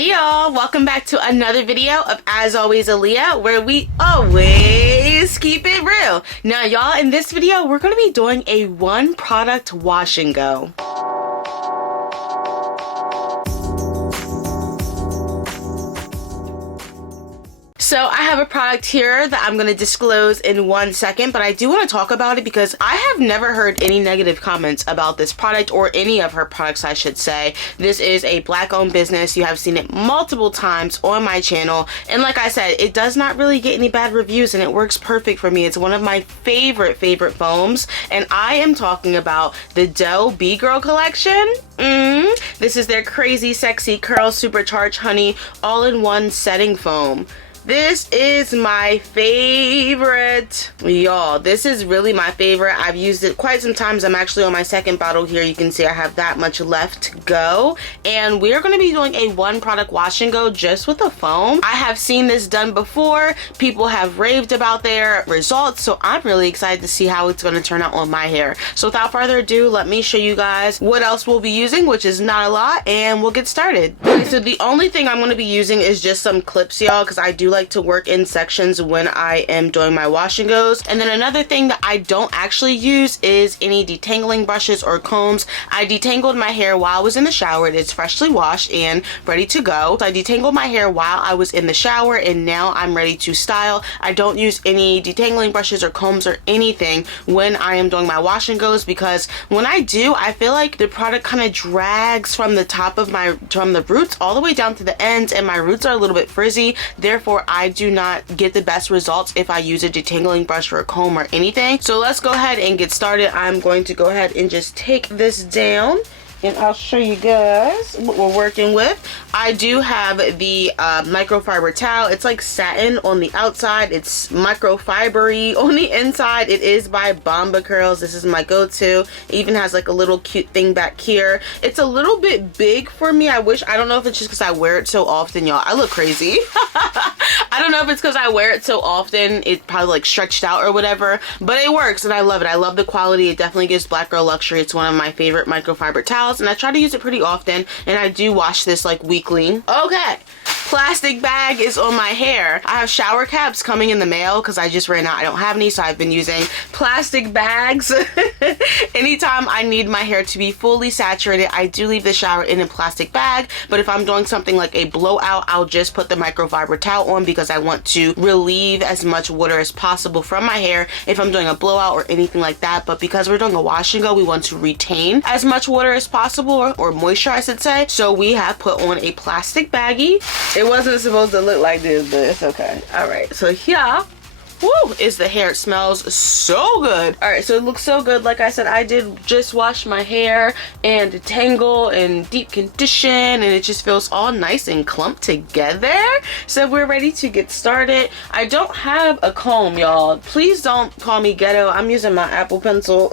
Hey y'all, welcome back to another video of As Always Aleia, where we always keep it real. Now y'all, in this video we're going to be doing a one product wash and go. So I have a product here that I'm going to disclose in 1 second, but I do want to talk about it because I have never heard any negative comments about this product, or any of her products I should say. This is a black owned business. You have seen it multiple times on my channel, and like I said, it does not really get any bad reviews and it works perfect for me. It's one of my favorite foams, and I am talking about the Doe B-Girl collection. This is their crazy sexy curl supercharged honey all-in-one setting foam. This is my favorite, y'all. This is really my favorite. I've used it quite some times. I'm actually on my second bottle here. You can see I have that much left to go, and we're going to be doing a one product wash and go just with the foam. I have seen this done before. People have raved about their results, so I'm really excited to see how it's going to turn out on my hair. So without further ado, let me show you guys what else we'll be using, which is not a lot, and we'll get started. Okay, so the only thing I'm going to be using is just some clips, y'all, because I do like to work in sections when I am doing my wash and goes. And then another thing that I don't actually use is any detangling brushes or combs. I detangled my hair while I was in the shower. It is freshly washed and ready to go. So I detangled my hair while I was in the shower, and now I'm ready to style. I don't use any detangling brushes or combs or anything when I am doing my wash and goes, because when I do, I feel like the product kind of drags from the top of from the roots all the way down to the ends, and my roots are a little bit frizzy. Therefore, I do not get the best results if I use a detangling brush or a comb or anything. So let's go ahead and get started. I'm going to go ahead and just take this down, and I'll show you guys what we're working with. I do have the microfiber towel. It's like satin on the outside. It's microfibery on the inside. It is by Bomba Curls. This is my go-to. It even has like a little cute thing back here. It's a little bit big for me. I don't know if it's just because I wear it so often, y'all. I look crazy. I don't know if it's because I wear it so often. It probably like stretched out or whatever, but it works and I love it. I love the quality. It definitely gives black girl luxury. It's one of my favorite microfiber towels, and I try to use it pretty often, and I do wash this like weekly. Okay, plastic bag is on my hair. I have shower caps coming in the mail because I just ran out. I don't have any, so I've been using plastic bags. Anytime I need my hair to be fully saturated, I do leave the shower in a plastic bag, but if I'm doing something like a blowout, I'll just put the microfiber towel on because I want to relieve as much water as possible from my hair if I'm doing a blowout or anything like that. But because we're doing a wash and go, we want to retain as much water as possible, or moisture I should say, so we have put on a plastic baggie. It wasn't supposed to look like this, but it's okay. All right, so here, woo, is the hair. It smells so good. All right, so it looks so good. Like I said, I did just wash my hair and detangle and deep condition, and it just feels all nice and clumped together. So we're ready to get started. I don't have a comb, y'all. Please don't call me ghetto. I'm using my Apple Pencil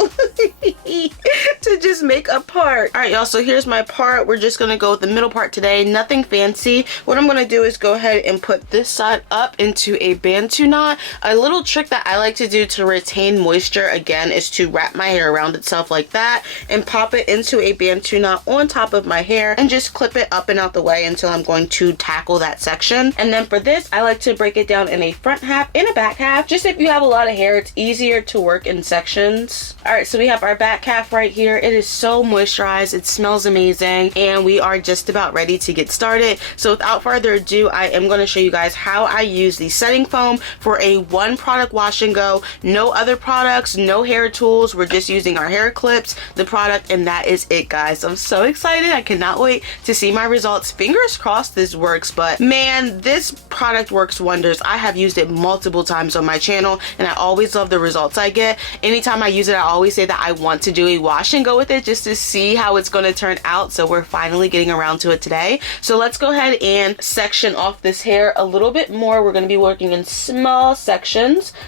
to just make a part. All right, y'all, so here's my part. We're just gonna go with the middle part today. Nothing fancy. What I'm gonna do is go ahead and put this side up into a Bantu knot. A little trick that I like to do to retain moisture, again, is to wrap my hair around itself like that and pop it into a Bantu knot on top of my hair and just clip it up and out the way until I'm going to tackle that section. And then for this, I like to break it down in a front half and a back half. Just if you have a lot of hair, it's easier to work in sections. All right, so we have our back half right here. It is so moisturized. It smells amazing, and we are just about ready to get started. So without further ado, I am going to show you guys how I use the setting foam for a one product wash and go. No other products, no hair tools. We're just using our hair clips, the product, and that is it, guys. I'm so excited. I cannot wait to see my results. Fingers crossed this works, but man, this product works wonders. I have used it multiple times on my channel, and I always love the results I get. Anytime I use it, I always say that I want to do a wash and go with it just to see how it's going to turn out. So we're finally getting around to it today. So let's go ahead and section off this hair a little bit more. We're going to be working in small sections.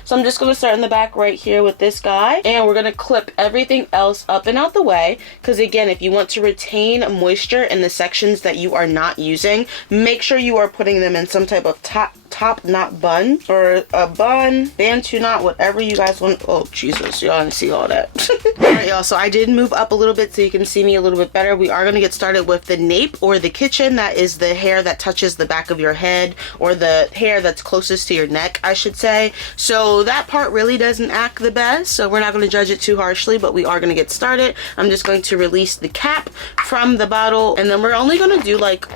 So I'm just going to start in the back right here with this guy, and we're going to clip everything else up and out the way, because again, if you want to retain moisture in the sections that you are not using, make sure you are putting them in some type of top top knot bun, or a bun, bantu knot, whatever you guys want. Oh Jesus, y'all didn't see all that. All right, y'all, so I did move up a little bit so you can see me a little bit better. We are gonna get started with the nape, or the kitchen. That is the hair that touches the back of your head, or the hair that's closest to your neck, I should say. So that part really doesn't act the best, so we're not gonna judge it too harshly, but we are gonna get started. I'm just going to release the cap from the bottle, and then we're only gonna do like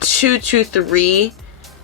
2 to 3,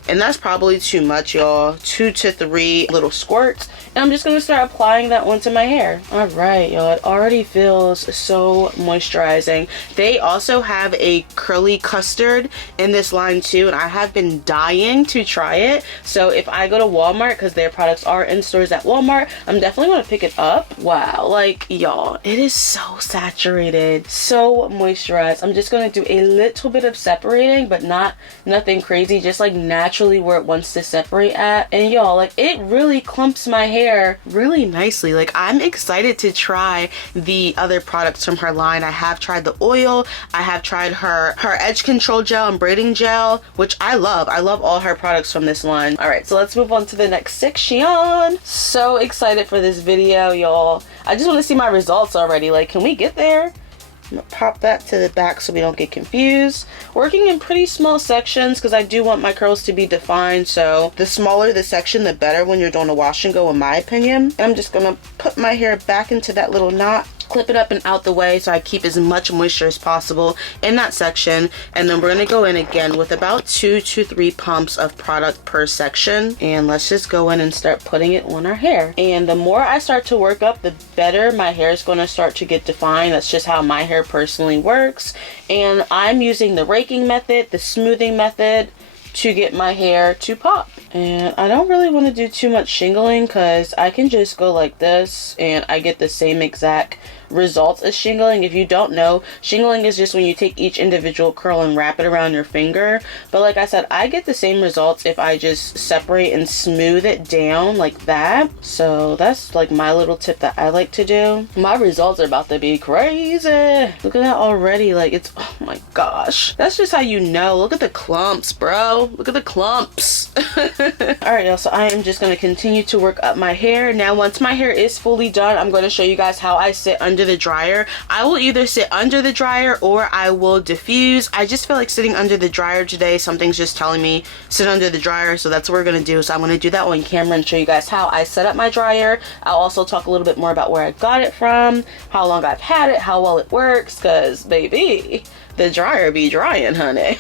and that's probably too much, y'all. 2 to 3 little squirts, and I'm just gonna start applying that onto my hair. All right, y'all, it already feels so moisturizing. They also have a curly custard in this line too, and I have been dying to try it. So if I go to Walmart, because their products are in stores at Walmart, I'm definitely gonna pick it up. Wow, like y'all, it is so saturated, so moisturized. I'm just gonna do a little bit of separating, but nothing crazy, just like naturally where it wants to separate at. And y'all, like, it really clumps my hair really nicely. Like, I'm excited to try the other products from her line. I have tried the oil, I have tried her edge control gel and braiding gel, which I love. I love all her products from this line. All right, so let's move on to the next section. So excited for this video, y'all. I just want to see my results already. Like, can we get there? I'm gonna pop that to the back so we don't get confused. Working in pretty small sections because I do want my curls to be defined, so the smaller the section, the better when you're doing a wash and go, in my opinion. And I'm just gonna put my hair back into that little knot, clip it up and out the way so I keep as much moisture as possible in that section. And then we're gonna go in again with about 2 to 3 pumps of product per section, and let's just go in and start putting it on our hair. And the more I start to work up, the better my hair is going to start to get defined. That's just how my hair personally works. And I'm using the raking method, the smoothing method, to get my hair to pop. And I don't really want to do too much shingling because I can just go like this and I get the same exact results as shingling. If you don't know, shingling is just when you take each individual curl and wrap it around your finger. But like I said, I get the same results if I just separate and smooth it down like that. So that's like my little tip that I like to do. My results are about to be crazy. Look at that already. Like, it's, oh my gosh. That's just how you know. Look at the clumps, bro. Look at the clumps. All right, y'all, so I am just going to continue to work up my hair. Now, once my hair is fully done, I'm going to show you guys how I sit under the dryer. I will either sit under the dryer or I will diffuse. I just feel like sitting under the dryer today. Something's just telling me sit under the dryer, so that's what we're going to do. So I'm going to do that on camera and show you guys how I set up my dryer. I'll also talk a little bit more about where I got it from, how long I've had it, how well it works, because baby, the dryer be drying, honey.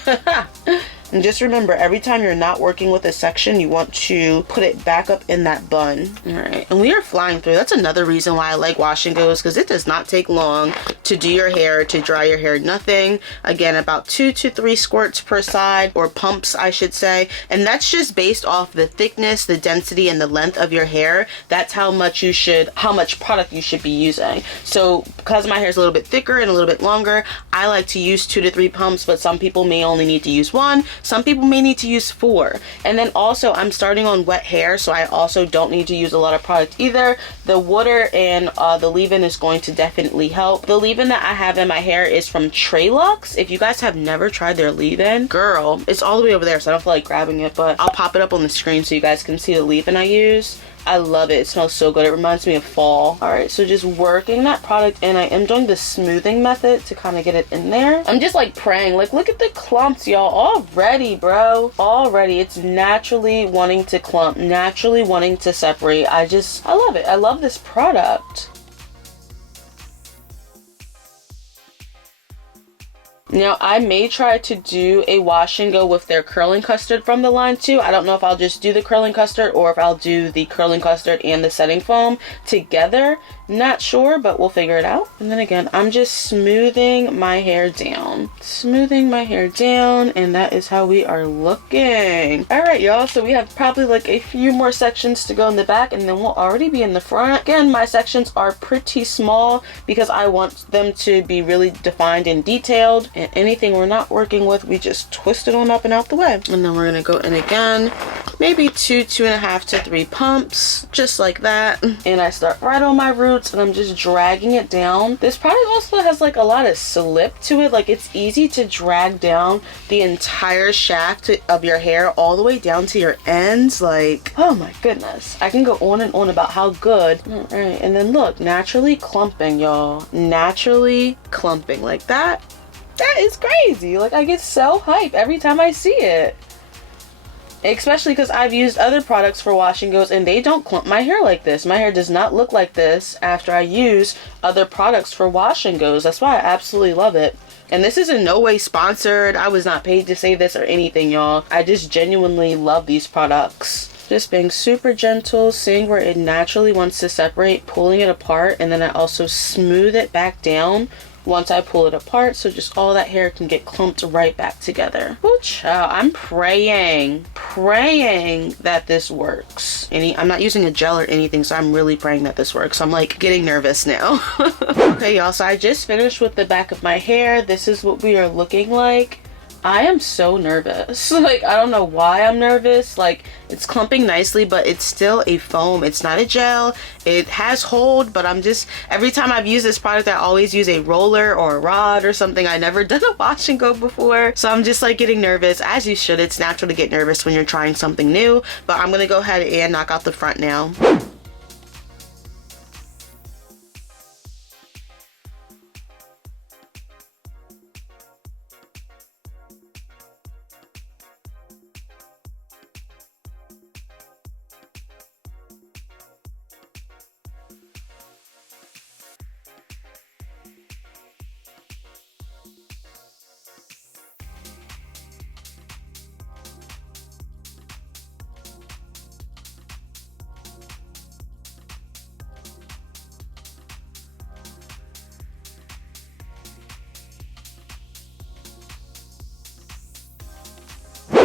And just remember, every time you're not working with a section, you want to put it back up in that bun. All right, and we are flying through. That's another reason why I like wash and goes, because it does not take long to do your hair, to dry your hair, nothing. Again, about 2 to 3 squirts per side, or pumps, I should say. And that's just based off the thickness, the density, and the length of your hair. That's how much product you should be using. So because my hair is a little bit thicker and a little bit longer, I like to use 2 to 3 pumps, but some people may only need to use 1. Some people may need to use 4. And then also, I'm starting on wet hair, so I also don't need to use a lot of product either. The water and the leave-in is going to definitely help. The leave-in that I have in my hair is from Traylux. If you guys have never tried their leave-in, girl, it's all the way over there, so I don't feel like grabbing it, but I'll pop it up on the screen so you guys can see the leave-in I use. I love it. It smells so good. It reminds me of fall. All right, so just working that product in. I am doing the smoothing method to kind of get it in there. I'm just like praying. Like, look at the clumps, y'all. Already, bro. Already. It's naturally wanting to clump, naturally wanting to separate. I love it. I love this product. Now, I may try to do a wash and go with their curling custard from the line too. I don't know if I'll just do the curling custard or if I'll do the curling custard and the setting foam together. Not sure, but we'll figure it out. And then again, I'm just smoothing my hair down. Smoothing my hair down, and that is how we are looking. All right, y'all, so we have probably like a few more sections to go in the back, and then we'll already be in the front. Again, my sections are pretty small because I want them to be really defined and detailed, and anything we're not working with, we just twist it on up and out the way. And then we're gonna go in again maybe 2.5 to 3 pumps, just like that. And I start right on my roots and I'm just dragging it down. This product also has like a lot of slip to it. Like it's easy to drag down the entire shaft of your hair all the way down to your ends. Like, oh my goodness. I can go on and on about how good. All right, and then look, naturally clumping, y'all. Naturally clumping like that. That is crazy. Like I get so hyped every time I see it. Especially because I've used other products for wash and goes and they don't clump my hair like this. My hair does not look like this after I use other products for wash and goes. That's why I absolutely love it. And this is in no way sponsored. I was not paid to say this or anything, y'all. I just genuinely love these products. Just being super gentle, seeing where it naturally wants to separate, pulling it apart, and then I also smooth it back down once I pull it apart, so just all that hair can get clumped right back together. Ooh, child, I'm praying that this works. I'm not using a gel or anything, so I'm really praying that this works. I'm like getting nervous now. Okay, y'all, so I just finished with the back of my hair. This is what we are looking like. I am so nervous. Like, I don't know why I'm nervous. Like, it's clumping nicely, but it's still a foam. It's not a gel. It has hold, but I'm just, every time I've used this product, I always use a roller or a rod or something. I never done a wash and go before. So I'm just like getting nervous, as you should. It's natural to get nervous when you're trying something new, but I'm gonna go ahead and knock out the front now.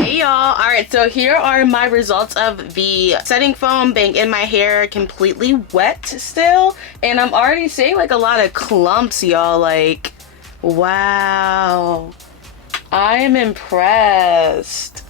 Hey y'all, alright, so here are my results of the setting foam being in my hair, completely wet still, and I'm already seeing like a lot of clumps, y'all. Like, wow, I am impressed.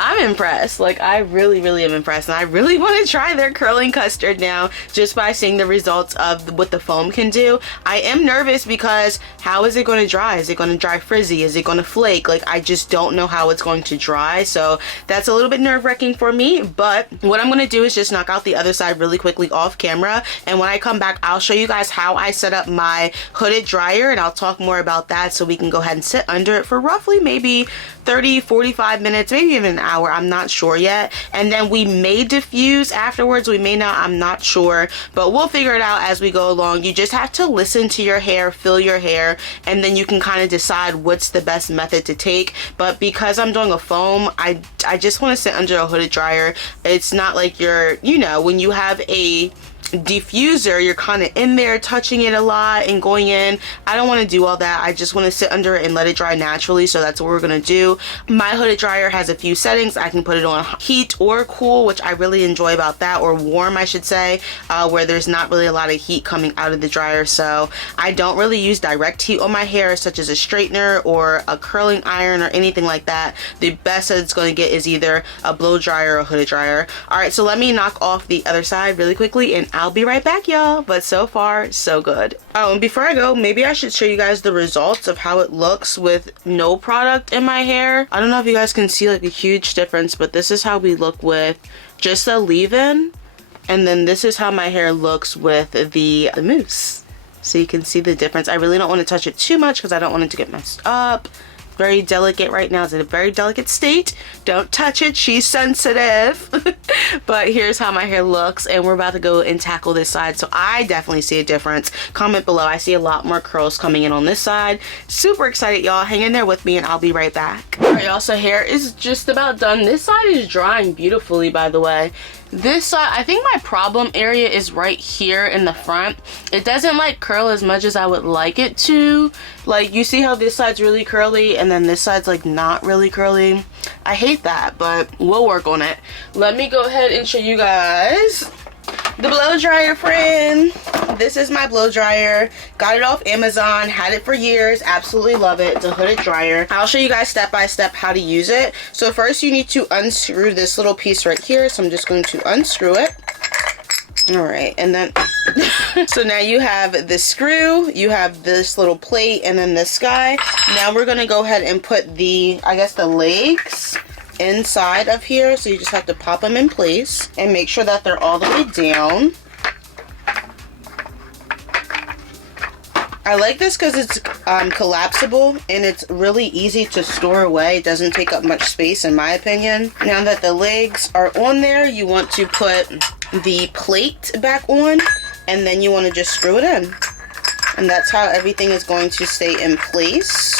I'm impressed. Like, I really am impressed, and I really want to try their curling custard now just by seeing the results of what the foam can do. I am nervous because how is it going to dry? Is it going to dry frizzy? Is it going to flake? Like, I just don't know how it's going to dry, so that's a little bit nerve-wracking for me. But what I'm going to do is just knock out the other side really quickly off camera, and when I come back, I'll show you guys how I set up my hooded dryer, and I'll talk more about that so we can go ahead and sit under it for roughly maybe 30-45 minutes, maybe even an hour. I'm not sure yet, and then we may diffuse afterwards, we may not, I'm not sure, but we'll figure it out as we go along. You just have to listen to your hair, feel your hair, and then you can kind of decide what's the best method to take. But because I'm doing a foam, I just want to sit under a hooded dryer. It's not like you're, you know, when you have a diffuser, you're kind of in there touching it a lot and going in. I don't want to do all that. I just want to sit under it and let it dry naturally, so that's what we're gonna do. My hooded dryer has a few settings. I can put it on heat or cool, which I really enjoy about that, or warm I should say, where there's not really a lot of heat coming out of the dryer. So I don't really use direct heat on my hair, such as a straightener or a curling iron or anything like that. The best that it's going to get is either a blow dryer or a hooded dryer. All right, so let me knock off the other side really quickly and I'll be right back, y'all. But so far, so good. Oh, and before I go, maybe I should show you guys the results of how it looks with no product in my hair. I don't know if you guys can see like a huge difference, but this is how we look with just a leave-in, and then this is how my hair looks with the mousse. So you can see the difference. I really don't want to touch it too much because I don't want it to get messed up. Very delicate right now. It's in a very delicate state. Don't touch it, she's sensitive. But here's how my hair looks, and we're about to go and tackle this side. So I definitely see a difference. Comment below. I see a lot more curls coming in on this side. Super excited, y'all. Hang in there with me and I'll be right back. All right, y'all, so hair is just about done. This side is drying beautifully, by the way. This side, I think my problem area is right here in the front. It doesn't like curl as much as I would like it to. Like, you see how this side's really curly and then this side's like not really curly. I hate that, but we'll work on it. Let me go ahead and show you guys the blow dryer, friend. this is my blow dryer. Got it off Amazon, had it for years, absolutely love it. It's a hooded dryer. I'll show you guys step by step how to use it. So first you need to unscrew this little piece right here. So I'm just going to unscrew it. All right, and then so now you have the screw, you have this little plate, and then this guy. Now we're gonna go ahead and put the, I guess, the legs inside of here. So you just have to pop them in place and make sure that they're all the way down. I like this because it's collapsible and it's really easy to store away. It doesn't take up much space in my opinion. Now that the legs are on there, you want to put the plate back on, and then you want to just screw it in. And that's how everything is going to stay in place.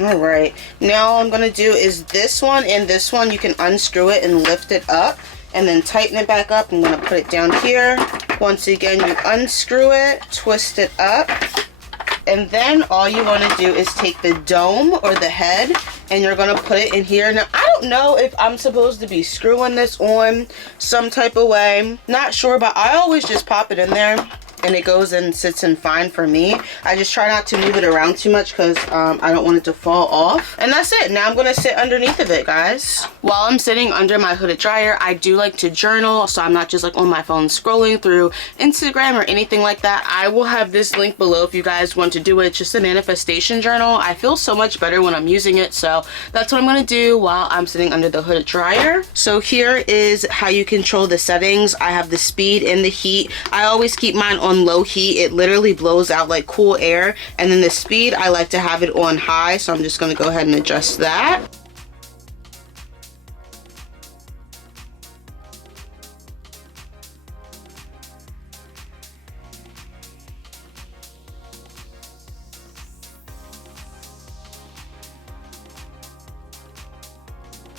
Alright, now all I'm going to do is this one and this one, you can unscrew it and lift it up and then tighten it back up. I'm going to put it down here. Once again, you unscrew it, twist it up, and then all you want to do is take the dome or the head and you're going to put it in here. Now, I don't know if I'm supposed to be screwing this on some type of way. Not sure, but I always just pop it in there and it goes and sits in fine for me. I just try not to move it around too much because I don't want it to fall off. And that's it. Now I'm going to sit underneath of it, guys. While I'm sitting under my hooded dryer, I do like to journal, so I'm not just like on my phone scrolling through Instagram or anything like that. I will have this link below if you guys want to do it. It's just a manifestation journal. I feel so much better when I'm using it, so that's what I'm going to do while I'm sitting under the hooded dryer. So here is how you control the settings. I have the speed and the heat. I always keep mine on low heat. It literally blows out like cool air. And then the speed, I like to have it on high, so I'm just going to go ahead and adjust that.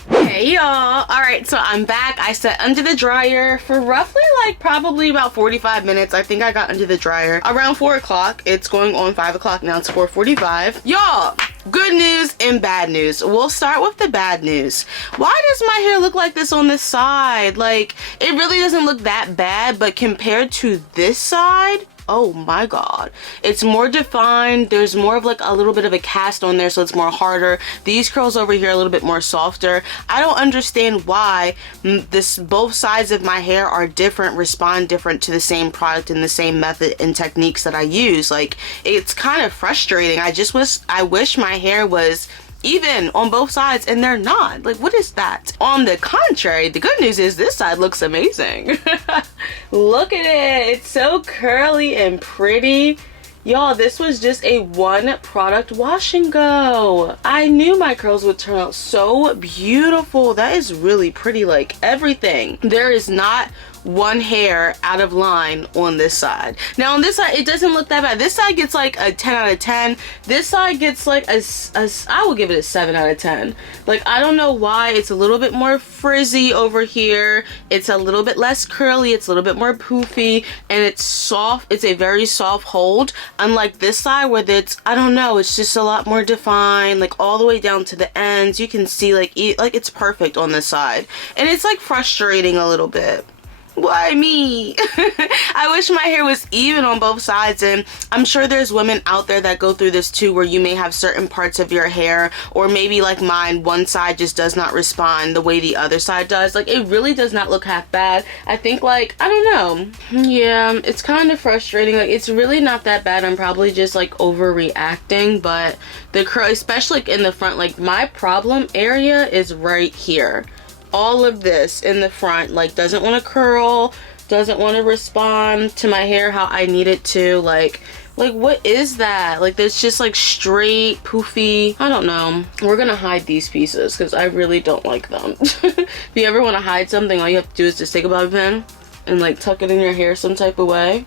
Hey y'all, alright, so I'm back. I sat under the dryer for roughly like probably about 45 minutes. I think I got under the dryer around 4 o'clock. It's going on 5 o'clock now. It's 4:45. Y'all, good news and bad news. We'll start with the bad news. Why does my hair look like this on this side? Like, it really doesn't look that bad, but compared to this side, oh my god, it's more defined. There's more of like a little bit of a cast on there, so it's more harder. These curls over here are a little bit more softer. I don't understand why both sides of my hair are different, respond different to the same product and the same method and techniques that I use. Like, it's kind of frustrating. I wish my hair was even on both sides, and they're not. Like, what is that? On the contrary, the good news is this side looks amazing. Look at it. It's so curly and pretty. Y'all, this was just a one product wash and go. I knew my curls would turn out so beautiful. That is really pretty, like everything. There is not one hair out of line on this side. Now on this side, it doesn't look that bad. This side gets like a 10 out of 10. This side gets like I will give it a 7 out of 10. Like, I don't know why. It's a little bit more frizzy over here. It's a little bit less curly. It's a little bit more poofy, and it's soft. It's a very soft hold, unlike this side where it's, I don't know, it's just a lot more defined, like all the way down to the ends. You can see like it's perfect on this side, and it's like frustrating a little bit. Why me? I wish my hair was even on both sides, and I'm sure there's women out there that go through this too, where you may have certain parts of your hair, or maybe like mine, one side just does not respond the way the other side does. Like, it really does not look half bad. I think, like, I don't know. Yeah, it's kind of frustrating. Like, it's really not that bad. I'm probably just like overreacting, but the curl, especially like in the front, like my problem area is right here. All of this in the front, like, doesn't want to curl, doesn't want to respond to my hair how I need it to. Like what is that? Like, that's just like straight poofy. I don't know. We're gonna hide these pieces because I really don't like them. If you ever want to hide something, all you have to do is just take a bobby pin and like tuck it in your hair some type of way,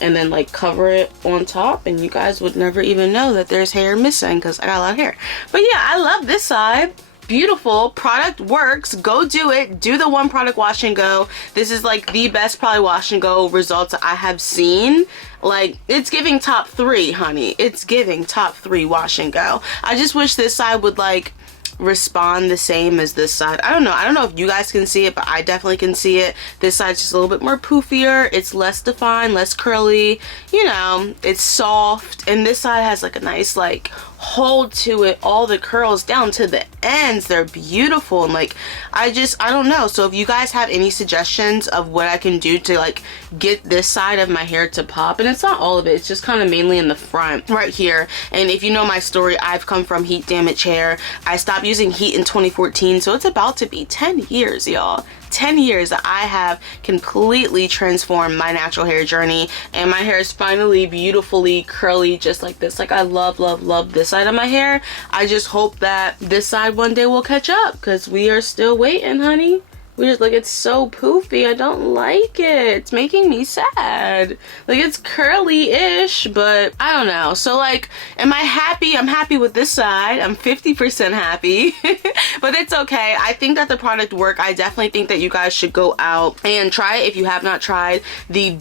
and then like cover it on top, and you guys would never even know that there's hair missing because I got a lot of hair. But yeah, I love this side. Beautiful product, works. Go do it. Do the one product wash and go. This is like the best probably wash and go results I have seen. Like, it's giving top 3, honey. It's giving top 3 wash and go. I just wish this side would like respond the same as this side. I don't know if you guys can see it, but I definitely can see it. This side's just a little bit more poofier. It's less defined, less curly, you know, it's soft. And this side has like a nice like hold to it, all the curls down to the ends. They're beautiful. And like I don't know. So if you guys have any suggestions of what I can do to like get this side of my hair to pop, and it's not all of it, it's just kind of mainly in the front right here. And if you know my story, I've come from heat damaged hair. I stopped using heat in 2014, so it's about to be 10 years, y'all. 10 years that I have completely transformed my natural hair journey, and my hair is finally beautifully curly just like this. Like I love this side of my hair. I just hope that this side one day will catch up, because we are still waiting, honey. We just like, it's so poofy. I don't like it. It's making me sad. Like it's curly-ish, but I don't know. So like, am I happy? I'm happy with this side. I'm 50% happy, but it's okay. I think that the product worked. I definitely think that you guys should go out and try it if you have not tried the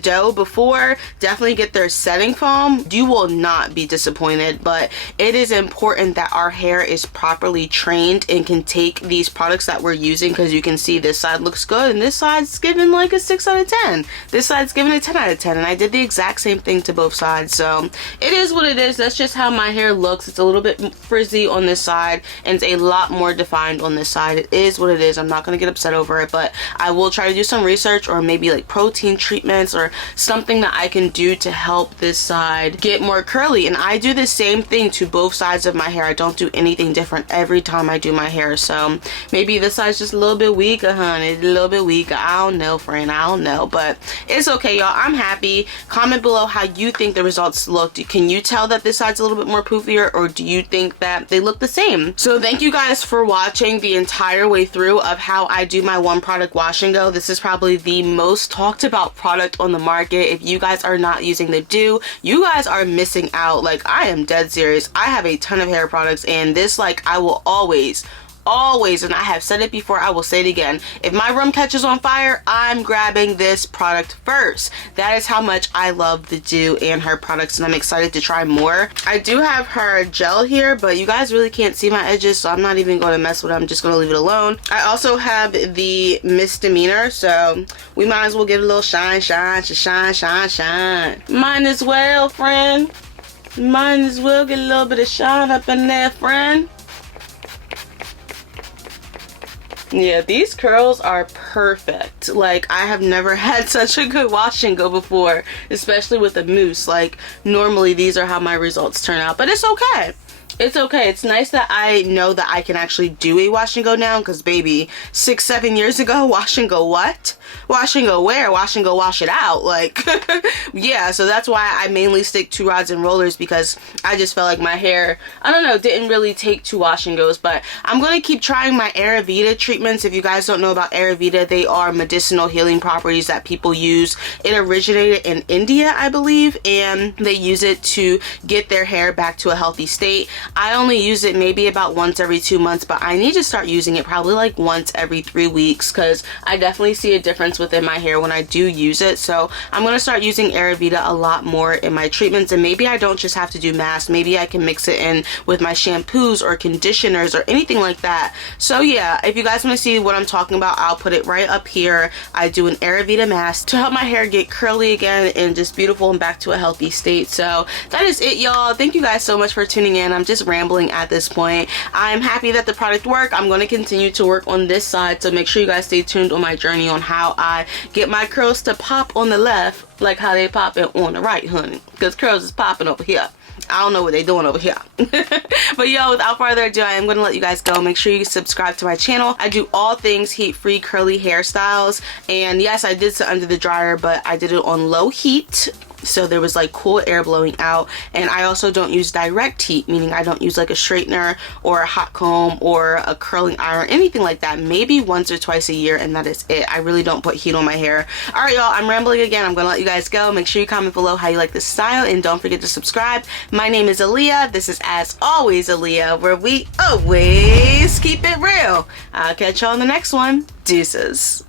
dough before. Definitely get their setting foam. You will not be disappointed, but it is important that our hair is properly trained and can take these products that we're using, because you can see this side looks good and this side's given like a 6 out of 10. This side's given a 10 out of 10, and I did the exact same thing to both sides. So it is what it is. That's just how my hair looks. It's a little bit frizzy on this side and it's a lot more defined on this side. It is what it is. I'm not gonna get upset over it, but I will try to do some research, or maybe like protein treatments or something that I can do to help this side get more curly. And I do the same thing to both sides of my hair. I don't do anything different every time I do my hair. So maybe this side's just a little bit weaker, honey, a little bit weaker. I don't know, friend, I don't know, but it's okay, y'all. I'm happy. Comment below how you think the results looked. Can you tell that this side's a little bit more poofier, or do you think that they look the same? So thank you guys for watching the entire way through of how I do my one product wash and go. This is probably the most talked about product on the market. If you guys are not using the do, you guys are missing out. Like I am dead serious. I have a ton of hair products, and this, like, I will always, and I have said it before, I will say it again, if my room catches on fire, I'm grabbing this product first. That is how much I love the do and her products, and I'm excited to try more. I do have her gel here, but you guys really can't see my edges, so I'm not even going to mess with it. I'm just going to leave it alone. I also have the misdemeanor, so we might as well give it a little shine. Might as well, friend. Might as well get a little bit of shine up in there, friend. Yeah, these curls are perfect. Like, I have never had such a good wash and go before, especially with a mousse. Like, normally these are how my results turn out, but it's okay. It's okay. It's nice that I know that I can actually do a wash and go now, because baby, 6-7 years ago, wash and go what? Wash and go where? Wash and go wash it out. Like, yeah, so that's why I mainly stick to rods and rollers, because I just felt like my hair, I don't know, didn't really take to wash and goes. But I'm going to keep trying my Ayurveda treatments. If you guys don't know about Ayurveda, they are medicinal healing properties that people use. It originated in India, I believe, and they use it to get their hair back to a healthy state. I only use it maybe about once every 2 months, but I need to start using it probably like once every 3 weeks, because I definitely see a difference within my hair when I do use it. So I'm going to start using Ayurveda a lot more in my treatments, and maybe I don't just have to do masks. Maybe I can mix it in with my shampoos or conditioners or anything like that. So yeah, if you guys want to see what I'm talking about, I'll put it right up here. I do an Ayurveda mask to help my hair get curly again and just beautiful and back to a healthy state. So that is it, y'all. Thank you guys so much for tuning in. I'm just rambling at this point. I'm happy that the product worked. I'm going to continue to work on this side, so make sure you guys stay tuned on my journey on how I get my curls to pop on the left like how they popping on the right, honey, because curls is popping over here. I don't know what they're doing over here. But yo, without further ado, I am going to let you guys go. Make sure you subscribe to my channel. I do all things heat-free curly hairstyles, and yes, I did sit under the dryer, but I did it on low heat, so there was like cool air blowing out. And I also don't use direct heat, meaning I don't use like a straightener or a hot comb or a curling iron, anything like that. Maybe once or twice a year, and that is it. I really don't put heat on my hair. All right, y'all, I'm rambling again. I'm gonna let you guys go. Make sure you comment below how you like this style, and don't forget to subscribe. My name is Aleia. This is, as always, Aleia, where we always keep it real. I'll catch y'all in the next one. Deuces.